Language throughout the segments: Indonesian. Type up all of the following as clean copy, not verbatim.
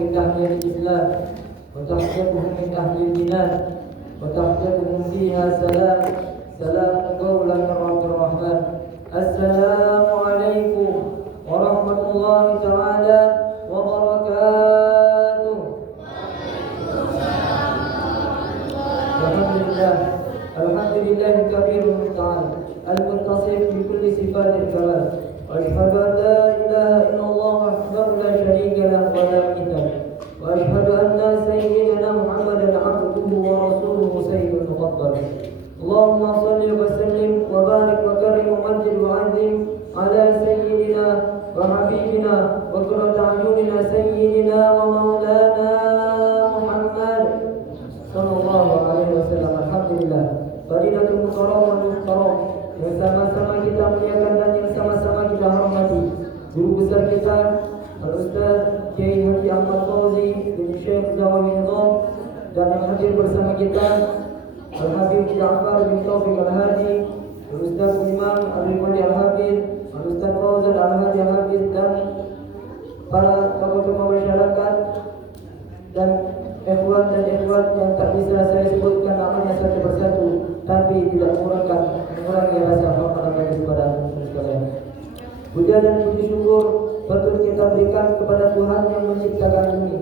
من أهل الإسلام وتحسبهم من أهل الجنان وتحسبهم فيها سلام قولا من رب الرحمن. السلام عليكم ورحمة الله تعالى وبركاته. الحمد لله الكبير المتعال المتصف بكل صفات الكمال، وأشهد أن لا إله إلا الله وحده لا شريك له ولا مثل، وأشهد أن سيدنا محمدا عبده ورسوله سيد المفضل. اللهم صل وسلم وبارك وكرم ومجد وعظم على سيدنا وحبيبنا وقرة أعيننا سيدنا ومولانا محمد صلى الله عليه wasallam. Alhamdulillah, fadilatul mukarram wal muhtaram, yang sama-sama kita muliakan dan yang sama-sama kita hormati guru besar kita Al-Ustaz Kiai Haji Ahmad Fauzi bin Syekh Zawawi Nizam, dan yang hadir bersama kita Al-Habib Ja'far bin Taufiq Al-Hadi, Al-Ustaz Imam Al-Rimani Al-Habib, Al-Ustaz Fauzan Al-Hadi Al-Habib, dan para tokoh-tokoh masyarakat dan ikhwan dan ikhwat yang tak bisa saya sebutkan namanya satu persatu, tapi tidak mengurangi rasa hormat kepada sekalian. Puja dan puji syukur patut kita berikan kepada Tuhan yang menciptakan bumi,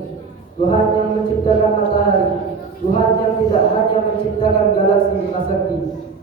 Tuhan yang menciptakan matahari, Tuhan yang tidak hanya menciptakan galaksi Bima Sakti,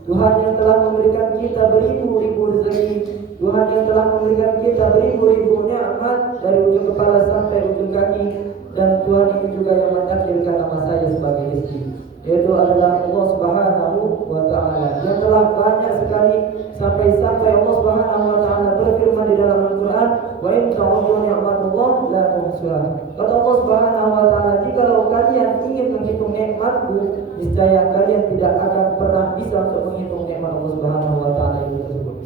Tuhan yang telah memberikan kita beribu-ribu rezeki, Tuhan yang telah memberikan kita beribu-ribu nikmat dari ujung kepala sampai ujung kaki. Dan Tuhan ini juga yang mentakdirkan nama saya sebagai istri, yaitu adalah Allah Subhanahu wa Ta'ala, yang telah banyak sekali sampai Allah Subhanahu wa Ta'ala berfirman di dalam Al-Quran, wa in ta'udhu ni'matullah la tuhsuha. Kata Allah Subhanahu wa Ta'ala, jikalau kalian ingin menghitung nikmatku, niscaya kalian tidak akan pernah bisa untuk menghitung nikmat Allah Subhanahu wa Ta'ala itu tersebut.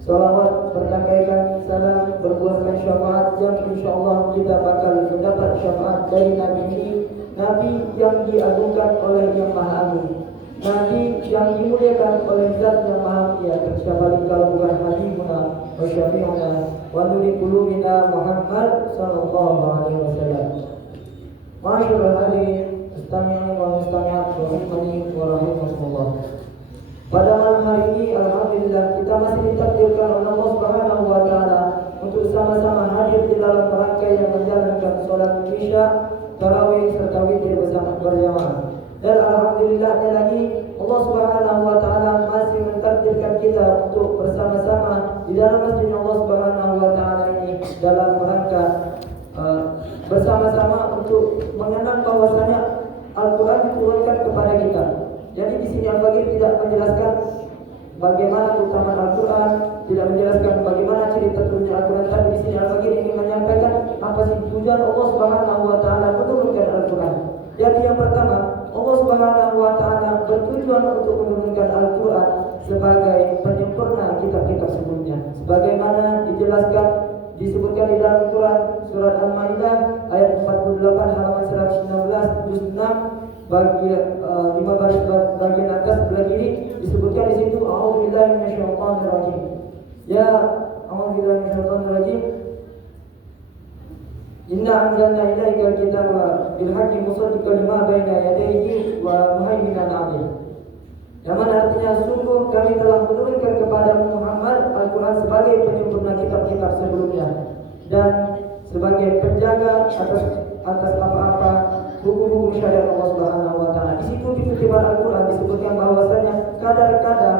Salawat, berkaikan salam, berbuatkan syafaat yang insyaallah kita bakal mendapat syafaat dari Nabi ini, Nabi yang diagungkan oleh Yang Maha Agung, Nabi yang dimuliakan oleh Zat yang Maha Mulia. Siapa lagi kalau bukan Habibuna wa syafi'una wa nuri qulubina Muhammad sallallahu alaihi wasallam. Masyaallah hadirin mustami'in wa mustami'at rahimani wa rahimakumullah. Pada malam hari ini alhamdulillah kita masih ditakdirkan oleh Allah Subhanahu wa Ta'ala untuk sama-sama hadir di dalam rangkaian menjalankan salat Isya, tarawih serta witir bersama berjamaah. Dan alhamdulillahnya lagi Allah Subhanahu wa Ta'ala masih mentakdirkan kita untuk bersama-sama di dalam masjid Allah Subhanahu wa Ta'ala ini dalam rangka bersama-sama untuk mengenang bahwasanya Al-Quran diturunkan kepada kita. Jadi di sini Al-Bagir tidak menjelaskan bagaimana keutamaan Al-Quran, tidak menjelaskan bagaimana cerita turunnya Al-Quran, tapi di sini Al-Bagir ingin menyampaikan apa sih tujuan Allah Subhanahu wa Ta'ala menurunkan Al-Quran. Jadi yang pertama, Allah Subhanahu wa Ta'ala bertujuan untuk menurunkan Al-Quran sebagai penyempurna kitab-kitab sebelumnya, sebagaimana disebutkan di dalam Quran surat Al-Maidah ayat 48 halaman 116 juz 6 5 baris bagian atas sebelah kiri disebutkan di situ a'udzubillahi minasyaitonir rajim. Ya a'udzubillahi minasyaitonir rajim. Inna anzalna ilaikal kitaba bil haqqi musaddiqan lima baina yadayhi wa muhaiminan 'alaihi. Yang mana artinya sungguh kami telah menurunkan kepada Muhammad Al-Quran sebagai penyempurna kitab-kitab sebelumnya dan sebagai penjaga atas apa-apa hukum-hukum syariat Allah Subhanahu wa Ta'ala. Di situ di kutipan Al-Quran disebutkan bahwasanya kadar-kadar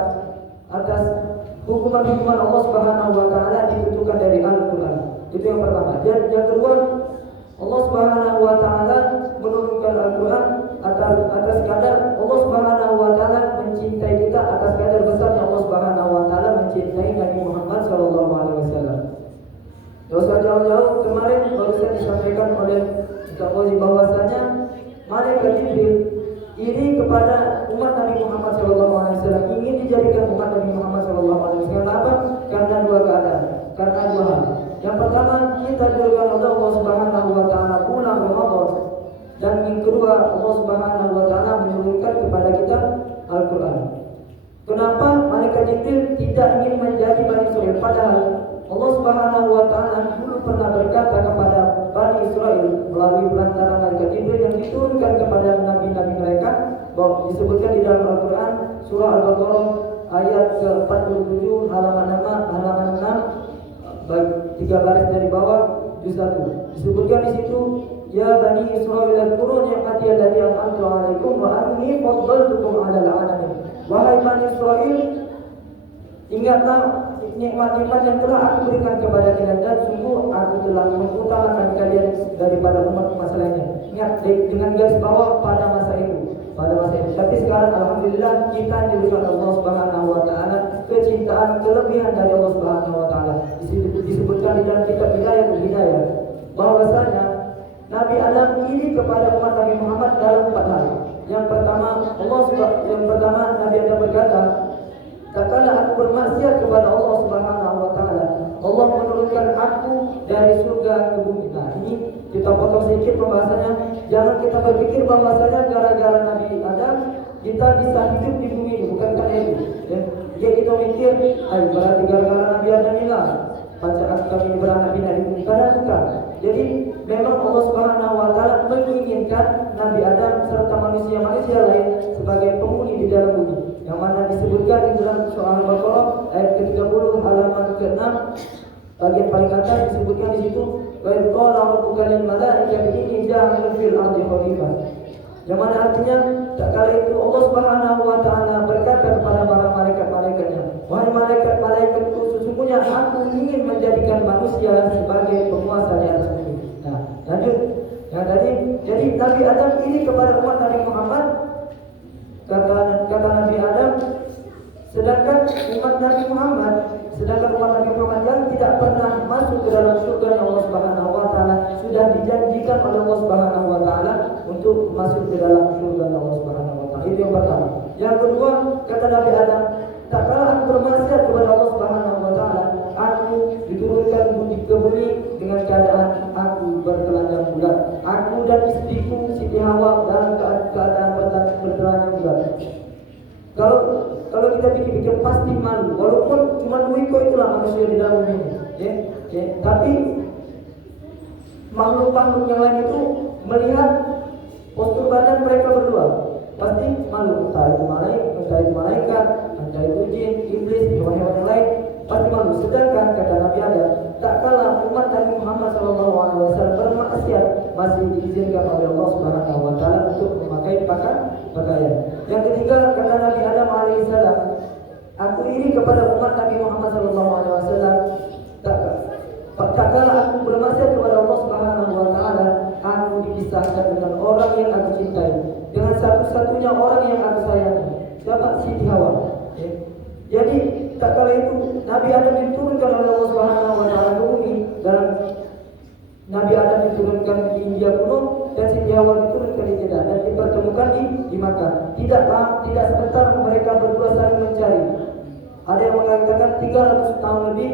atas hukuman-hukuman Allah Subhanahu wa Ta'ala ditentukan dari Al-Quran. Itu yang pertama. Dan yang kedua, Allah Subhanahu wa Ta'ala menurunkan Al-Quran atas kadar Allah Subhanahu wa Ta'ala mencintai kita, atas kadar besarnya Allah Subhanahu wa Ta'ala mencintai Nabi Muhammad sallallahu alaihi wasallam. Dosa jauh-jauh kemarin barusan disampaikan oleh Ustaz Fauzi bahwasanya malaikat Jibril iri kepada umat Nabi Muhammad sallallahu alaihi wasallam, ingin dijadikan umat Nabi Muhammad sallallahu alaihi wasallam. Kenapa? Karena dua keadaan, karena dua hal. Yang pertama, kita diberikan oleh Allah Subhanahu wa Ta'ala bulan Ramadan, dan yang kedua Allah Subhanahu wa Ta'ala menurunkan kepada kita Al-Quran. Kenapa malaikat Jibril tidak ingin menjadi Bani Israil? Padahal Allah Subhanahu wa Ta'ala dulu pernah berkata kepada Bani Bani Israel melalui perantara malaikat Jibril yang diturunkan kepada nabi-nabi mereka, bahwa disebutkan di dalam Al-Quran surah Al-Baqarah ayat ke-47 halaman 6 baik 3 baris dari bawah juz 1. Disebutkan di situ, ya Bani Israil adkuru ni'mati allati an'amtu 'alaikum wa anni faddaltukum 'alal 'alamin. Wahai Bani Israil, ingatlah nikmat-nikmat yang telah aku berikan kepada kalian, dan sungguh aku telah mengutamakan kalian daripada umat masa lainnya. Ingat dengan garis bawah pada masa itu. Tapi sekarang alhamdulillah kita diberikan Allah Subhanahu wa taala kecintaan kelebihan dari Allah Subhanahu wa taala. Disebutkan di dalam kitab Hidayah bahwasanya Nabi Adam iri kepada umat Nabi Muhammad dalam 4 hal. Yang pertama Nabi Adam berkata, tak kala aku bermaksiat kepada Allah Subhanahu wa taala, Allah menurunkan aku dari surga ke bumi. Nah, ini kita potong sedikit pembahasannya. Jangan kita berpikir bahwasanya gara-gara Nabi Adam kita bisa hidup di bumi ini, bukan karena itu. Ya. Dia kita mikir, berarti gara-gara Nabi Adam inilah bacaan kami beranak pinak di bumi. Karena bukan. Jadi memang Allah Subhanahu wa taala menginginkan Nabi Adam serta manusia-manusia lain sebagai penghuni di dalam bumi. Yang mana disebutkan di dalam surah Al-Baqarah ayat ke-30 halaman ke-6 bagian paling atas disebutkan di situ, wa idh qala rabbuka lil malaikati inni ja'ilun fil ardi khalifah. Yang mana artinya tak kala itu Allah Subhanahu wa taala berkata kepada para malaikat-malaikatnya, wahai malaikat-malaikatku, sesungguhnya aku ingin menjadikan manusia sebagai penguasa di atas bumi. Nah, lanjut. Yang tadi, jadi Nabi Adam ini kepada umat Nabi Muhammad, kata Nabi Adam, sedangkan umat Nabi Muhammad yang tidak pernah masuk ke dalam surga Allah Subhanahu wa taala sudah dijanjikan oleh Allah Subhanahu wa taala untuk masuk ke dalam surga Allah Subhanahu wa taala. Itu yang pertama. Yang kedua, kata Nabi Adam, tak kala aku bermaksiat kepada Allah Subhanahu wa taala, aku diturunkan ke bumi dengan keadaan aku bertelanjang bulat. Aku dan istriku Siti Hawa dalam keadaan bertelanjang bulat. Kalau kita pikir-pikir pasti malu, walaupun cuma 2 ekor itulah manusia di dalam bumi ini. Tapi makhluk-makhluk yang lain itu melihat postur badan mereka berdua, pasti malu. Entah itu malaikat, entah itu jin, iblis, hewan-hewan yang lain, pasti malu. Sedangkan kata Nabi Adam, tak kala umat Nabi Muhammad SAW bermaksiat, masih diizinkan oleh Allah Subhanahu wa taala untuk memakai pakaian. Yang ketiga, kata Nabi Adam alaihissalam, aku iri kepada umat Nabi Muhammad SAW. Tak kala aku bermaksiat kepada Allah Subhanahu wa taala, aku dipisahkan dengan orang yang aku cintai, dengan satu-satunya orang yang aku sayangi. Siapa? Siti Hawa. Jadi tak kala itu Nabi Adam diturunkan oleh Allah Subhanahu wa taala ke bumi, dan Nabi Adam diturunkan di India kuno dan Siti Hawa diturunkan di Jeddah dan dipertemukan di Makkah. Tidak sebentar mereka berdua saling mencari. Ada yang mengatakan 300 tahun lebih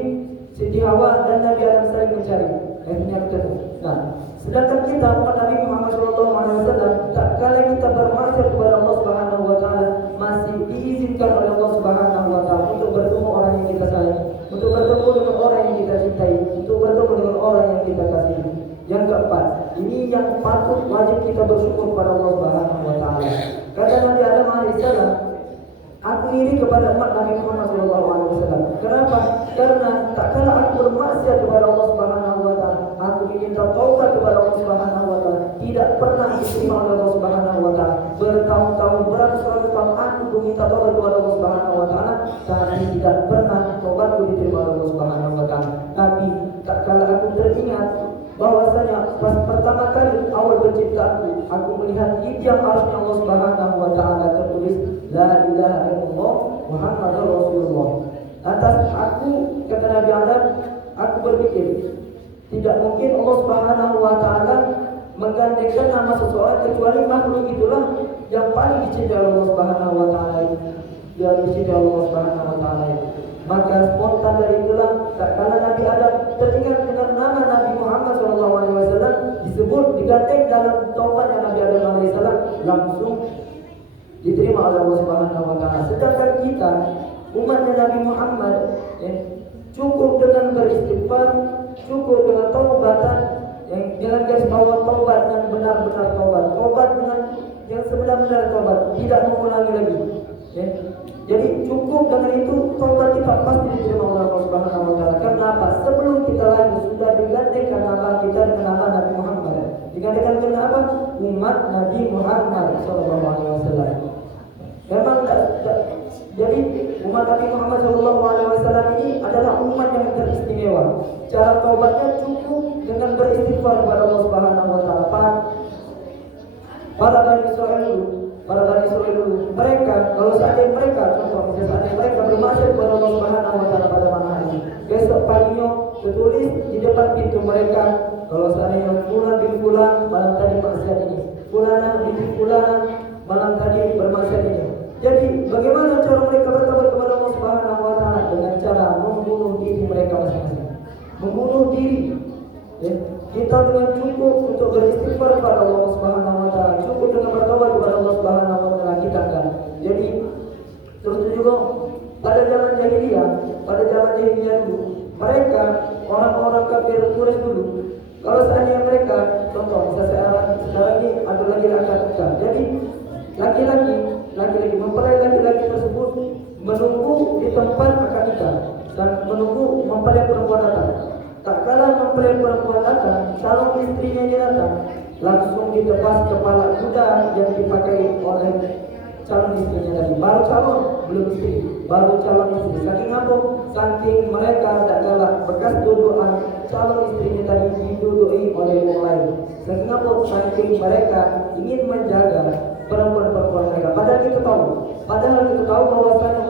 Siti Hawa dan Nabi Adam saling mencari. Akhirnya ketemu. Nah, sedangkan kita umat Nabi Muhammad SAW, tak kala kita bermaksiat kepada Allah Subhanahu wa taala, masih diizinkan oleh Allah Subhanahu wa taala untuk bertemu orang yang kita sayangi, untuk bertemu dengan orang yang kita cintai, untuk bertemu dengan orang yang kita kasihi. Yang keempat, ini yang patut wajib kita bersyukur kepada Allah Subhanahu wa taala. Kata Nabi Adam alaihissalam, aku iri kepada umat Nabi Muhammad SAW. Kenapa? Karena tak kala aku bermaksiat kepada Allah Subhanahu wa taala, aku meminta taubat kepada Allah Subhanahu wa taala, tidak pernah diterima oleh Allah Subhanahu wa taala. Bertahun-tahun, beratus-ratus tahun aku meminta taubat kepada Allah Subhanahu wa taala, tapi tidak pernah taubatku diterima oleh Allah Subhanahu wa taala. Tapi tak kala aku teringat bahwasanya pas pertama kali awal penciptaanku, aku melihat di tiang arsy Allah Subhanahu wa taala tertulis la ilaha illallah Muhammadur Rasulullah. Atas aku, kata Nabi Adam, aku berpikir tidak mungkin Allah Subhanahu wa taala menggandengkan nama seseorang kecuali makhluk itulah yang paling dicintai oleh Allah Subhanahu wa taala. Dia dicintai Allah Subhanahu wa taala. Maka spontan dari itulah tak kala Nabi Adam teringat dengan nama Nabi Muhammad SAW disebut digandeng dalam taubatnya Nabi Adam alaihissalam, langsung diterima oleh Allah Subhanahu wa taala. Sedangkan kita umatnya Nabi Muhammad cukup dengan beristighfar, cukup dengan taubatan, yang dengan garis bawah taubat yang benar-benar taubat dengan yang sebenar-benar taubat, tidak mengulangi lagi. Ya. Jadi cukup dengan itu taubat kita pasti diterima oleh Allah Subhanahu wa taala. Karena apa? Sebelum kita lagi sudah digantikan nama kita dengan nama Nabi Muhammad. Digantikan dengan apa? Umat Nabi Muhammad sallallahu alaihi wasallam. Memang jadi umat Nabi Muhammad sallallahu alaihi wasallam ini adalah umat yang teristimewa. Cara taubatnya cukup dengan beristighfar kepada Allah Subhanahu wa taala. Para Bani Israel dulu, mereka kalau seandainya mereka bermaksud kepada Allah Subhanahu wa taala pada malam hari, besok paginya tertulis di depan pintu mereka, kalau seandainya fulan bin fulan malam tadi maksiat ini, fulanah bin fulanah malam tadi bermaksiat ini. Jadi bagaimana cara mereka bertobat kepada Allah Subhanahu wa taala? Dengan cara membunuh diri mereka masing-masing. Membunuh diri. Ya. Kita dengan cukup untuk beristighfar kepada Allah Subhanahu wa taala, cukup dengan bertobat kepada Allah Subhanahu wa taala kita kan. Jadi terus juga pada zaman jahiliyah dulu, mereka orang-orang kafir Quraisy dulu, kalau seandainya mereka contoh sekarang ini ada lagi akad nikah. Jadi laki-laki mempelai laki-laki tersebut menunggu di tempat akad nikah dan menunggu mempelai perempuan datang. Tak kala mempelai perempuan datang, calon istrinya dia datang, langsung ditebas kepala kuda yang dipakai oleh calon istrinya tadi. Baru calon, belum istri, baru calon istri. Saking apa? Saking mereka tak galak bekas dudukan calon istrinya tadi didudui oleh orang lain. Saking apa? Saking mereka ingin menjaga perempuan-perempuan mereka. Padahal kita tahu bahwasanya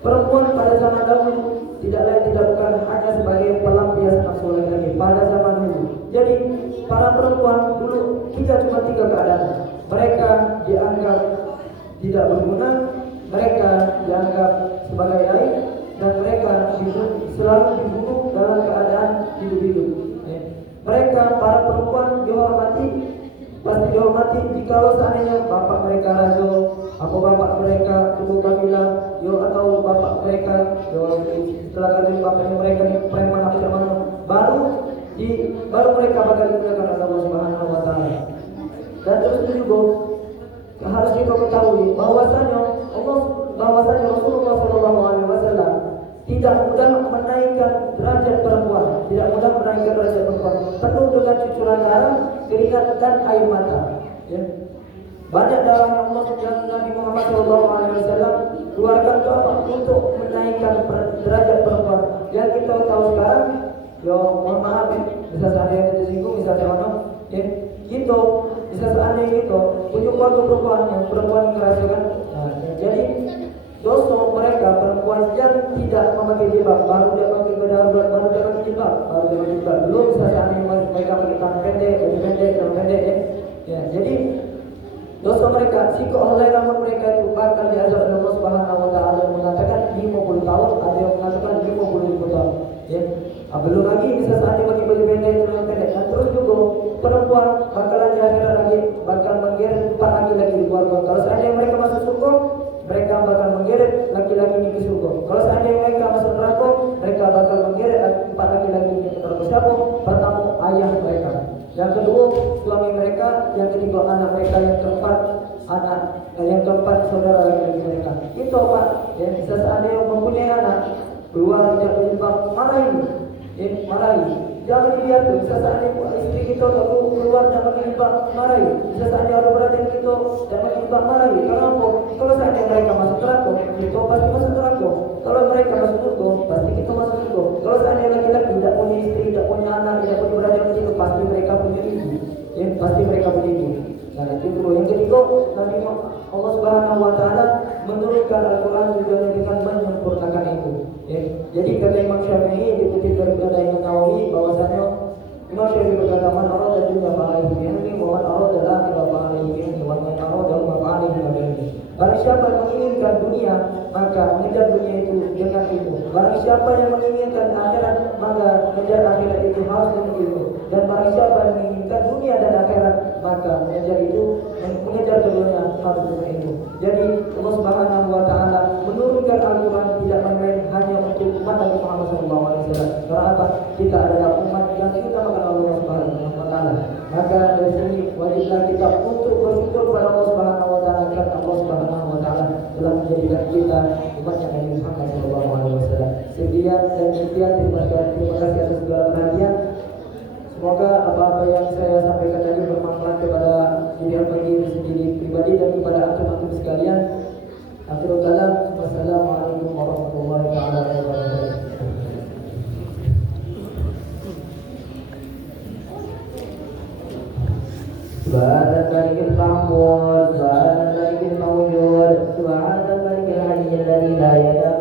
perempuan pada zaman dahulu tidak lain tidak bukan hanya sebagai pelampiasan nafsu laki-laki pada zaman dulu. Jadi para perempuan dulu kita cuma tiga keadaan. Mereka dianggap tidak berguna, mereka dianggap sebagai aib, dan mereka selalu dibunuh dalam keadaan hidup-hidup. Mereka para perempuan pasti dihormati jikalau seandainya bapak mereka raja, atau bapak mereka ketua kabilah, atau bapak mereka setelah kali bapaknya mereka di preman atau mana, baru mereka bakal digunakan oleh Allah Subhanahu wa taala. Dan terus juga harus kita ketahui bahwasanya Rasulullah sallallahu alaihi wasallam tidak mudah menaikkan derajat perempuan, penuh dengan cucuran darah, keringat dan air mata. Ya. Banyak darah yang Allah dan Nabi Muhammad SAW keluarkan itu apa? Untuk menaikkan derajat perempuan. Yang kita tahu sekarang, mohon maaf ya, bisa seandainya yang tersinggung, misalnya mana, ya, kita bisa seandainya kita punya keluarga perempuan yang kerasikan. Nah, jadi dosa mereka perempuan yang tidak memakai jilbab, baru dia pakai jilbab, belum bisa seandainya mereka pakai tangan pendek, baju pendek, ya. Jadi dosa mereka, sikap halai rambut mereka itu bakal diazab oleh Allah Subhanahu wa taala, mengatakan 50 tahun, ada yang mengatakan 50 tahun. Ya. Belum lagi bisa saatnya bagi baju pendek, celana pendek. Dan terus juga perempuan bakalan di akhirat lagi bakal menggeret 4 laki-laki di keluarga. Kalau seandainya mereka masuk surga, mereka bakal menggeret laki-laki ini ke surga. Kalau seandainya mereka masuk neraka, mereka bakal menggeret 4 laki-laki ini ke neraka. Siapa? Pertama ayah mereka. Yang kedua suami mereka, yang ketiga anak mereka, yang keempat saudara laki-laki mereka. Itu Pak, ya, bisa seandainya mempunyai anak keluar tidak berjilbab, marahi. Jangan dilihat tuh, bisa seandainya istri kita keluar tidak berjilbab, marahi. Bisa seandainya ada beradik kita tidak berjilbab, marahi. Kenapa? Kalau seandainya mereka masuk neraka, kita pasti masuk neraka. Kalau mereka masuk surga, pasti kita masuk surga. Kalau seandainya laki-laki tidak punya istri, tidak punya anak, tidak punya beradik itu, pasti mereka punya ibu. Ya, pasti mereka punya ibu. Nah, itu dulu. Yang ketiga, Nabi Allah Subhanahu wa taala menurunkan Al-Qur'an juga dengan menyempurnakan itu. Ya. Jadi kata Imam Syafi'i dikutip dari kata Imam Nawawi bahwasanya Imam Syafi'i berkata man arada dunya fa'alaihi bi'ilmi wa man arada al-akhirah fa'alaihi bi'ilmi wa man arada ma fa'alaihi bi'ilmi. Barang siapa yang menginginkan dunia, maka mengejar dunia itu dengan ilmu. Barang siapa yang menginginkan akhirat, maka mengejar akhirat itu harus dengan ilmu. Dan barang siapa yang menginginkan dunia dan akhirat, maka mengejar keduanya harus dengan ilmu. Jadi Allah Subhanahu wa taala menurunkan Al-Qur'an tidak main-main hanya untuk umat Nabi Muhammad SAW. Karena apa? Kita adalah umat yang diutamakan Allah Subhanahu ini wajiblah kita untuk bersyukur kepada Allah Subhanahu wa taala karena Allah Subhanahu wa taala telah menjadikan kita umatnya Nabi Muhammad sallallahu alaihi wasallam. Sekian dan sekian, terima kasih atas segala perhatian. Semoga apa-apa yang saya sampaikan tadi bermanfaat kepada diri bagi sendiri pribadi dan kepada antum sekalian. Akhirul kalam, wassalamualaikum warahmatullahi wabarakatuh. سبحان الملك المحمود سبحان الملك الموجود سبحان الملك الحي الذي لا يدع